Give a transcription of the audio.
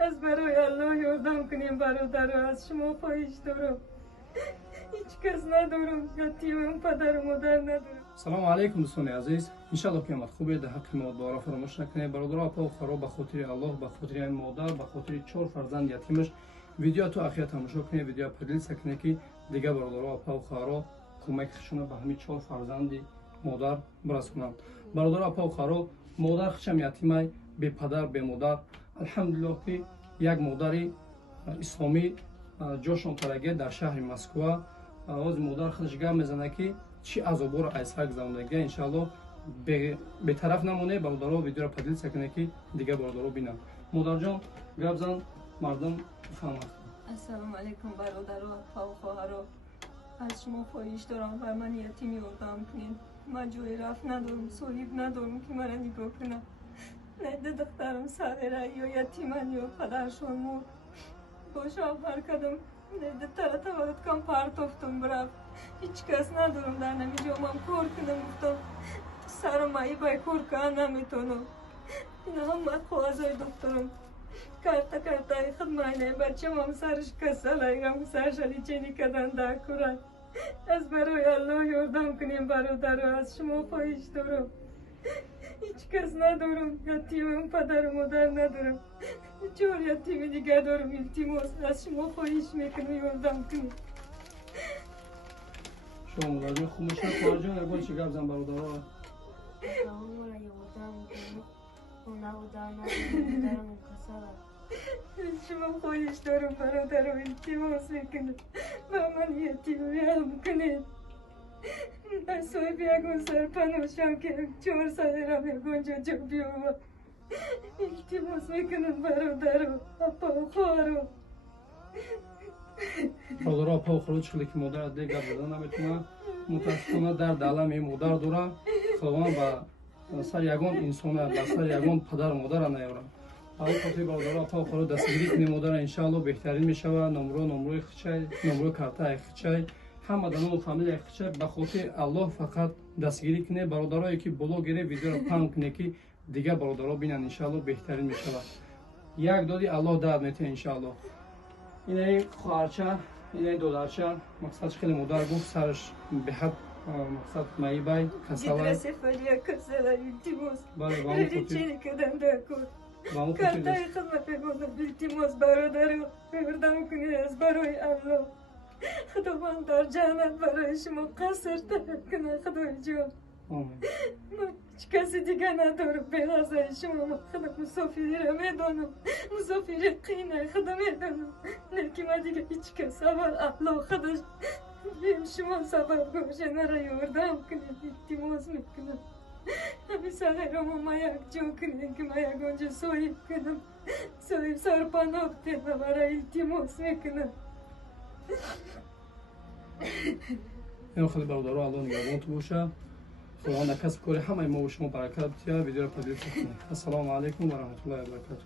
از برای الله یاردم کنیم برادر، از شما خواهش دارم. هیچ کس ندارم، یتیمم، پدر و مادر ندارم. سلام علیکم دوستان عزیز، انشالله که امت خوبه. در حق مادر فراموش نکنید. برادر اپا و خراب به خاطر الله، به خاطر این مادر، به خاطر 4 فرزند یتیمش ویدیو تو اخیر تماشا کنید. ویدیو پدیل سکنه که دیگه برادر اپا و خراب کمک خشونه به همین 4 فرزند مادر برسونند. برادر اپا و خراب مادر خشم یتیمه، به پدر به مادر. الحمدلله که یک مادر اسلامی جاشون ترگه در شهر مسکو آواز مادر خودش گام میزنه که چی عذابو رو ایسا گذروندگی. انشالله به طرف نمونه. برادرها ویدیو رو پدیل سکنه که دیگه برادرها بینن. مادر جان گپ زن، مردم بفهمند. السلام علیکم برادرها و خواهرها، از شما خواهش دارم بر من یتیم یاردم کنین. من جای رفت ندارم، صاحب ندارم که مرا نگاه کنم. نه دخترم سویره یا یتیمن یا پدرشون مرد. باشم هر کدام نه تولد کم پرتافتم برفت. هیچ کس ندارم در نمیجا من کار کنم. گفتم سرم ای بای کار کنم نمیتونم. اینا هم من خوازای دخترم کرتا ای خود معنی بچه هم سرش کسل هم سرش علی چینی کدن در کرن. از برای الله یاردم کنیم برادر، از شما خواهش دارم. هیچ کس ندارم، یتیمم، پدر و مادر ندارم. 4 یتیم دیگه دارم. التماس از شما خواهش میکنم یاردم کنیم. شما مادر جان خوب میشه. خواهر جان اگه چی گپ زن برادرها شما خواهش دارم برادر رو التماس میکنم با من یتیم کنید. من صاحب یکون سرپناشم که 4 ساله رم یکونجا جا بیام. التماس میکنم برادر رو اپا و خواه رو. برادرها اپا و خراب چخلی که مادر دیگه گپ زدن نمیتونه. متاسفانه در دلم این مادر دوره خواهان به سر یگان انسان، به سر یگان پدر و مادر نیارم. حالا خاطر برادرها اپا و خراب دستگیری کنیم مادر انشالله بهترین میشه. نمرو خچای، نمرو کارتا خچای، همه دنو فامیل خچای به خاطر الله فقط دستگیری کنه. برادرایی که بلو گیره ویدیو رو پام کنه که دیگه برادرها بینن انشالله بهترین میشه. یک دادی الله داد میته انشالله. این خواهرچه، این دادرچه مقصد خیلی مادر گفت سرش به حد مقصد مایی بای کساله گیدرسی فلیا کساله التماس بله با ریلی چینی کدن در کن. کارتای خدمت بگوندم التماس برادر رو بردم کنید از برای الله. خداوند در جهنم برای شما قصر طلب کنه. خدای جان من هیچ کسی دیگه ندارم به غذای شما. من خدا مسافری را میدانم، مسافری قینه خدا میدانم. لیکن من دیگه هیچ کس اول الله خودش شما سبب باشه مرا یاردم کنید. التماس میکنم همین سهرامو ما یک جا کنید که ما یک آنجا صاحب کنم. صاحب سرپناه کنم مرا التماس میکنم. این خیلی برادرها الله نگهبان تو باشه. خدا نکس کاری همه ما و شما برکت بیاره. ویدیو رو پدید کنید. السلام علیکم و رحمت الله و برکاته.